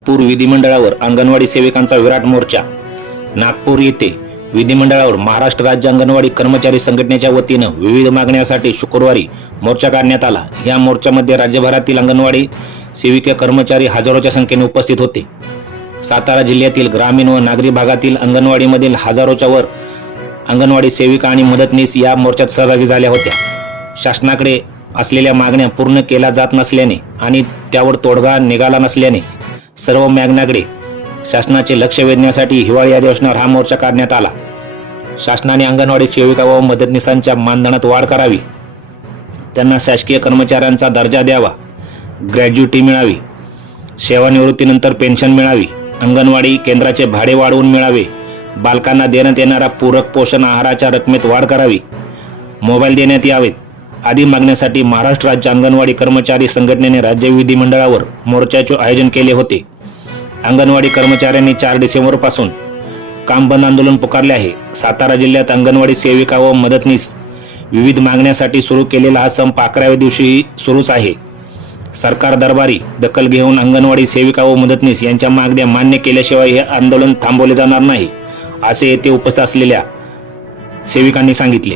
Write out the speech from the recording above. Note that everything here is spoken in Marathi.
नागपूर विधिमंडळावर अंगणवाडी सेविकांचा विराट मोर्चा. नागपूर येथे विधिमंडळावर महाराष्ट्र राज्य अंगणवाडी कर्मचारी संघटनेच्या वतीनं विविध मागण्यासाठी शुक्रवारी मोर्चा काढण्यात आला. या मोर्चामध्ये राज्यभरातील अंगणवाडी सेविका कर्मचारी हजारोच्या संख्येने उपस्थित होते. सातारा जिल्ह्यातील ग्रामीण व नागरी भागातील अंगणवाडीमधील हजारोच्या वर अंगणवाडी सेविका आणि मदतनीस या मोर्चात सहभागी झाल्या होत्या. शासनाकडे असलेल्या मागण्या पूर्ण केल्या जात नसल्याने आणि त्यावर तोडगा निघाला नसल्याने सर्व मॅगनागडे शासनाचे लक्ष वेधण्यासाठी हिवाळी अधिवेशनावर हा मोर्चा काढण्यात आला. शासनाने अंगणवाडी सेविका व मदतनीसांच्या मानधनात वाढ करावी. त्यांना शासकीय कर्मचाऱ्यांचा दर्जा द्यावा. ग्रॅज्युटी मिळावी. सेवानिवृत्तीनंतर पेन्शन मिळावी. अंगणवाडी केंद्राचे भाडे वाढवून मिळावे. बालकांना देण्यात येणाऱ्या पूरक पोषण आहाराच्या रकमेत वाढ करावी. मोबाईल देण्यात यावेत. आदी मागण्यासाठी महाराष्ट्र राज्य अंगणवाडी कर्मचारी संघटनेने राज्य विधिमंडळावर मोर्चाचे आयोजन केले होते. अंगणवाडी कर्मचाऱ्यांनी चार डिसेंबरपासून काम बंद आंदोलन पुकारले आहे. सातारा जिल्ह्यात अंगणवाडी सेविका व मदतनीस विविध मागण्यासाठी सुरू केलेला हा संप अकराव्या दिवशीही सुरूच आहे. सरकार दरबारी दखल घेऊन अंगणवाडी सेविका व मदतनीस यांच्या मागण्या मान्य केल्याशिवाय हे आंदोलन थांबवले जाणार नाही असे येथे उपस्थित असलेल्या सेविकांनी सांगितले.